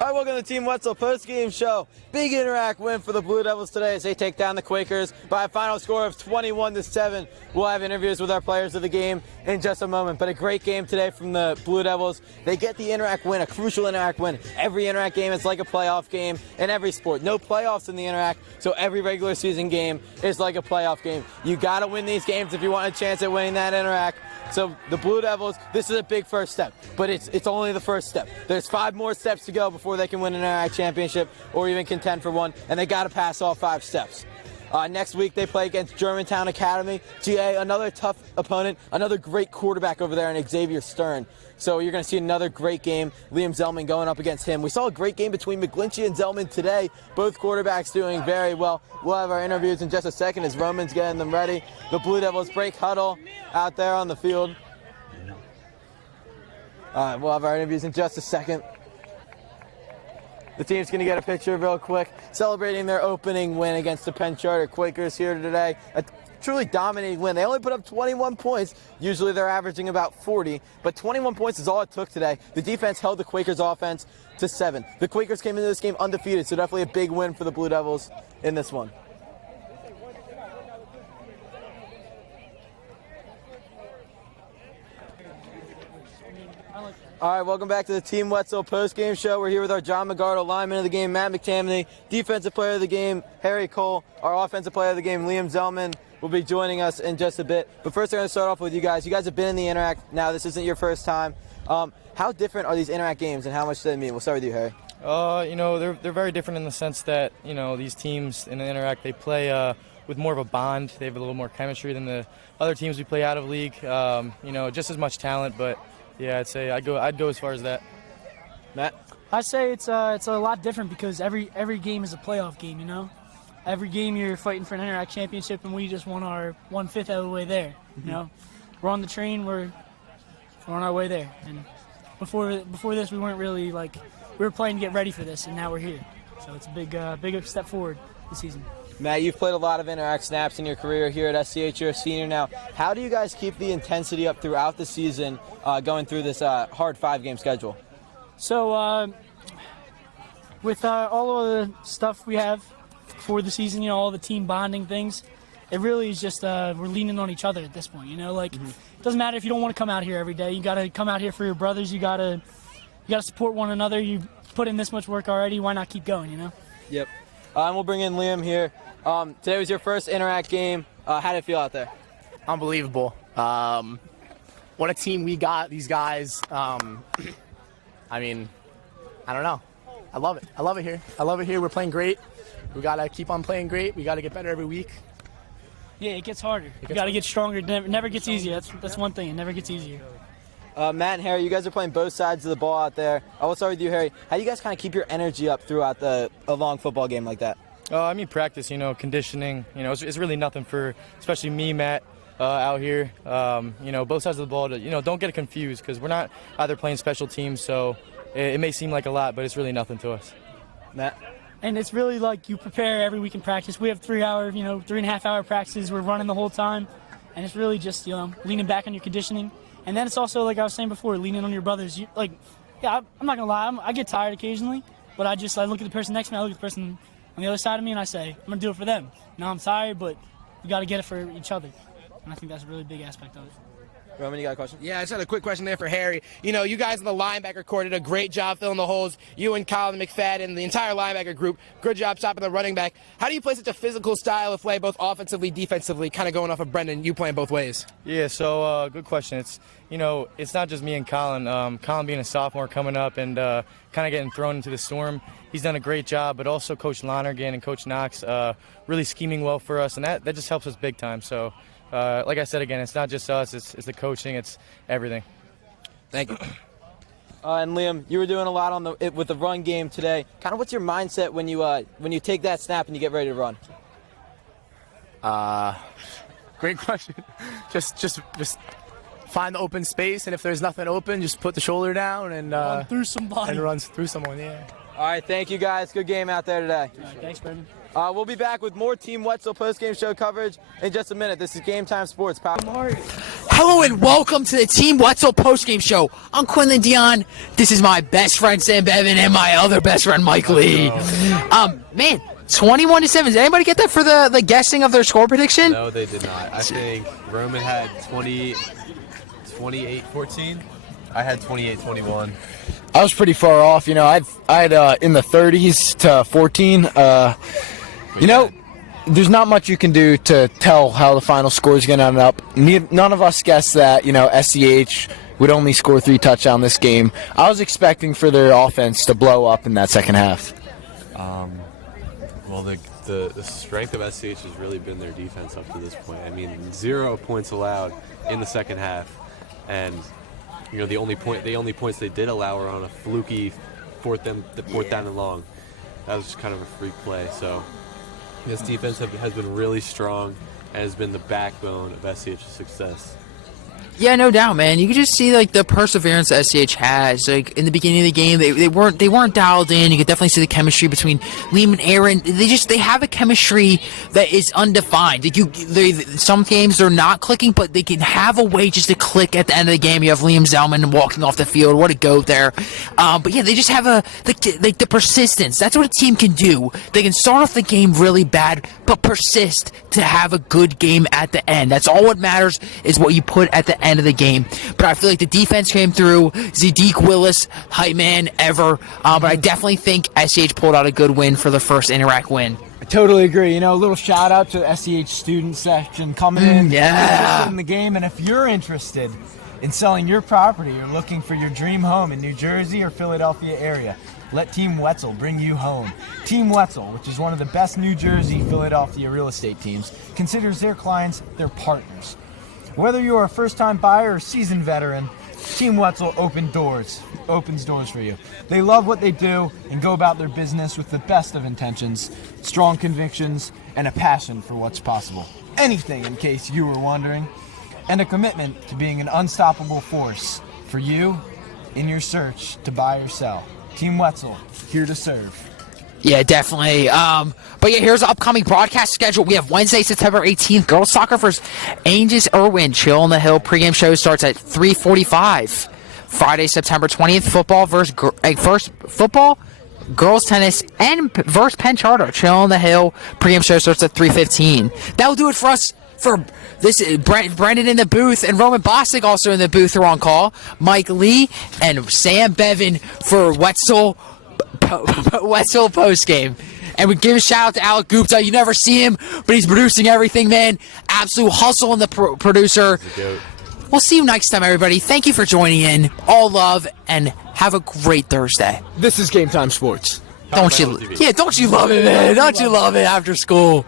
All right, welcome to the Team Whetzel post-game show. Big Interact win for the Blue Devils today as they take down the Quakers by a final score of 21-7. We'll have interviews with our players of the game in just a moment, but a great game today from the Blue Devils. They get the Interact win, a crucial Interact win. Every Interact game is like a playoff game in every sport. No playoffs in the Interact, so every regular season game is like a playoff game. You got to win these games if you want a chance at winning that Interact. So the Blue Devils, this is a big first step, but it's only the first step. There's 5 more steps to go before they can win an Interact championship or even contend for one, and they got to pass all 5 steps. Next week they play against Germantown Academy. GA, another tough opponent, another great quarterback over there in Xavier Stern. So you're going to see another great game. Liam Zellman going up against him. We saw a great game between McGlinchey and Zellman today. Both quarterbacks doing very well. We'll have our interviews in just a second as Roman's getting them ready. The Blue Devils break huddle out there on the field. We'll have our interviews in just a second. The team's going to get a picture real quick, celebrating their opening win against the Penn Charter Quakers here today. A truly dominating win. They only put up 21 points. Usually they're averaging about 40, but 21 points is all it took today. The defense held the Quakers' offense to 7. The Quakers came into this game undefeated, so definitely a big win for the Blue Devils in this one. All right, welcome back to the Team Whetzel post-game show. We're here with our John McGartle, lineman of the game, Matt McTamney, defensive player of the game, Harry Cole, our offensive player of the game, Liam Zellman, will be joining us in just a bit. But first, I'm going to start off with you guys. You guys have been in the Interact. Now, this isn't your first time. How different are these Interact games, and how much do they mean? We'll start with you, Harry. They're very different in the sense that, these teams in the Interact, they play with more of a bond. They have a little more chemistry than the other teams we play out of league. Just as much talent, but yeah, I'd say I'd go as far as that. Matt? I'd say it's a lot different because every game is a playoff game, Every game you're fighting for an Interact championship, and we just won our 1/5 of the way there, We're on the train, we're on our way there. And before this, we weren't really we were playing to get ready for this, and now we're here. So it's a big step forward this season. Matt, you've played a lot of Interact snaps in your career here at SCH. You're a senior now. How do you guys keep the intensity up throughout the season going through this hard 5-game schedule? So with all of the stuff we have for the season, all the team bonding things, it really is just we're leaning on each other at this point. It doesn't matter if you don't want to come out here every day. You got to come out here for your brothers. You got to support one another. You put in this much work already. Why not keep going? Yep. And we'll bring in Liam here. Today was your first Interact game. How did it feel out there? Unbelievable. What a team we got, these guys. I don't know. I love it. I love it here. We're playing great. We got to keep on playing great. We got to get better every week. Yeah, it gets harder. You got to get stronger. It never gets easier. That's one thing. It never gets easier. Matt and Harry, you guys are playing both sides of the ball out there. I'll start with you, Harry. How do you guys kind of keep your energy up throughout a long football game like that? Practice, conditioning. It's really nothing for, especially me, Matt, out here. Both sides of the ball. Don't get it confused because we're not either playing special teams, so it may seem like a lot, but it's really nothing to us. Matt? And it's really like you prepare every week in practice. We have 3.5-hour practices. We're running the whole time, and it's really just leaning back on your conditioning. And then it's also, like I was saying before, leaning on your brothers. I'm not going to lie, I get tired occasionally, but I look at the person next to me, I look at the person on the other side of me, and I say, I'm going to do it for them. Now I'm tired, but we got to get it for each other. And I think that's a really big aspect of it. Roman, you got a question? Yeah, I just had a quick question there for Harry. You guys in the linebacker corps did a great job filling the holes. You and Colin McFadden, the entire linebacker group, good job stopping the running back. How do you play such a physical style of play, both offensively, defensively, kind of going off of Brendan, you playing both ways? Yeah, so good question. It's not just me and Colin. Colin being a sophomore coming up and kind of getting thrown into the storm. He's done a great job, but also Coach Lonergan and Coach Knox really scheming well for us, and that just helps us big time. So. Like I said again, it's not just us, it's the coaching, it's everything. Thank you. And Liam, you were doing a lot with the run game today. Kind of what's your mindset when you take that snap and you get ready to run? Great question. Just find the open space, and if there's nothing open, just put the shoulder down and run through somebody. And run through someone, yeah. All right, thank you guys. Good game out there today. All right, thanks, Brendan. We'll be back with more Team Whetzel post-game show coverage in just a minute. This is Game Time Sports. Hello and welcome to the Team Whetzel postgame show. I'm Quinlan Dion. This is my best friend Sam Bevan and my other best friend Mike Lee. Man, 21-7. Did anybody get that for the guessing of their score prediction? No, they did not. I think Roman had 28-14. I had 28-21. I was pretty far off. I had in the 30s to 14. There's not much you can do to tell how the final score is going to end up. None of us guessed that, SCH would only score 3 touchdowns this game. I was expecting for their offense to blow up in that second half. Well, the strength of SCH has really been their defense up to this point. I mean, 0 points allowed in the second half, and the only points they did allow were on a fluky fourth down and long. That was just kind of a freak play. So this defense has been really strong and has been the backbone of SCH's success. Yeah, no doubt, man. You can just see the perseverance that SCH has. In the beginning of the game, they weren't dialed in. You could definitely see the chemistry between Liam and Aaron. They have a chemistry that is undefined. Some games they're not clicking, but they can have a way just to click at the end of the game. You have Liam Zellman walking off the field. What a goat there! But yeah, they just have the persistence. That's what a team can do. They can start off the game really bad, but persist to have a good game at the end. That's all what matters, is what you put at the end of the game. But I feel like the defense came through. Zedique Willis, hype man ever. But I definitely think SCH pulled out a good win for the first Interact win. I totally agree. A little shout out to the SCH student section coming in. Yeah. In the game. And if you're interested in selling your property or looking for your dream home in New Jersey or Philadelphia area, let Team Whetzel bring you home. Team Whetzel, which is one of the best New Jersey, Philadelphia real estate teams, considers their clients their partners. Whether you are a first-time buyer or seasoned veteran, Team Whetzel opens doors for you. They love what they do and go about their business with the best of intentions, strong convictions, and a passion for what's possible. Anything, in case you were wondering, and a commitment to being an unstoppable force for you in your search to buy or sell. Team Whetzel, here to serve. Yeah, definitely. But yeah, here's the upcoming broadcast schedule. We have Wednesday, September 18th, girls soccer versus Angels Irwin. Chill on the Hill pregame show starts at 3:45. Friday, September 20th, football versus football, girls tennis, and versus Penn Charter. Chill on the Hill pregame show starts at 3:15. That will do it for us. For this, Brendan in the booth and Roman Bostic also in the booth are on call. Mike Lee and Sam Bevan for Whetzel postgame. And we give a shout out to Alec Gupta. You never see him, but he's producing everything, man. Absolute hustle in the producer. We'll see you next time, everybody. Thank you for joining in. All love, and have a great Thursday. This is Game Time Sports. Don't you love it, man? Don't you love it after school?